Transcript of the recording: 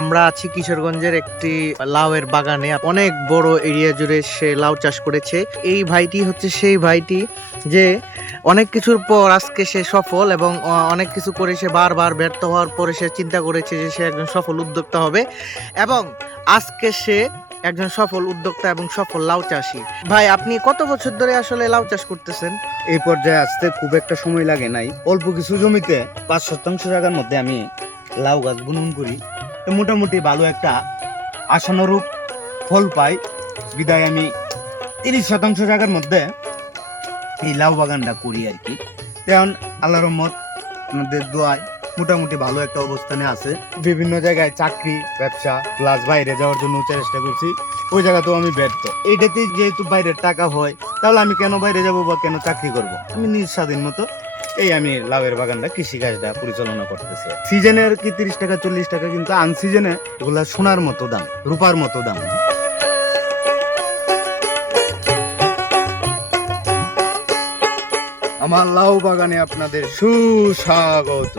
আমরা আছি কিশোরগঞ্জের একটি লাউয়ের বাগানে। অনেক বড় এরিয়া জুড়ে সে লাউ চাষ করেছে। এই ভাইটি হচ্ছে সেই ভাইটি যে অনেক কিছুর পর আজকে সে সফল, এবং অনেক কিছু করে সে বারবার ব্যর্থ হওয়ার পরে সে চিন্তা করেছে যে সে একজন সফল উদ্যোক্তা হবে, এবং আজকে সে একজন সফল উদ্যোক্তা এবং সফল লাউ চাষী। ভাই, আপনি কত বছর ধরে আসলে লাউ চাষ করতেছেন? এই পর্যায়ে আসতে খুব একটা সময় লাগে নাই। অল্প কিছু জমিতে ৫ শতাংশ জায়গার মধ্যে আমি লাউ গাছ বুনন করি। তো মোটামুটি ভালো একটা আশানুরূপ ফল পাই। বিদায় আমি ৩০ শতাংশ জায়গার মধ্যে এই লাউ বাগানটা করি আর কি। তেমন আল্লাহর রহমত, আমাদের দোয়ায় মোটামুটি ভালো একটা অবস্থানে আছে। বিভিন্ন জায়গায় চাকরি, ব্যবসা প্লাস বাইরে যাওয়ার জন্য চেষ্টা করছি, ওই জায়গাতেও আমি ব্যর্থ। এইটাতে যেহেতু বাইরের টাকা হয়, তাহলে আমি কেন বাইরে যাব বা কেন চাকরি করব? আমি নিজ স্বাধীন মতো এই আমি লাউয়ের বাগানটা, কৃষিকাজটা পরিচালনা করতেছি। সিজনে আর কি ৩০ টাকা ৪০ টাকা, কিন্তু আনসিজনে এগুলা সোনার মতো দাম, রূপার মতো দাম। আমার লাউ বাগানে আপনাদের সুস্বাগত।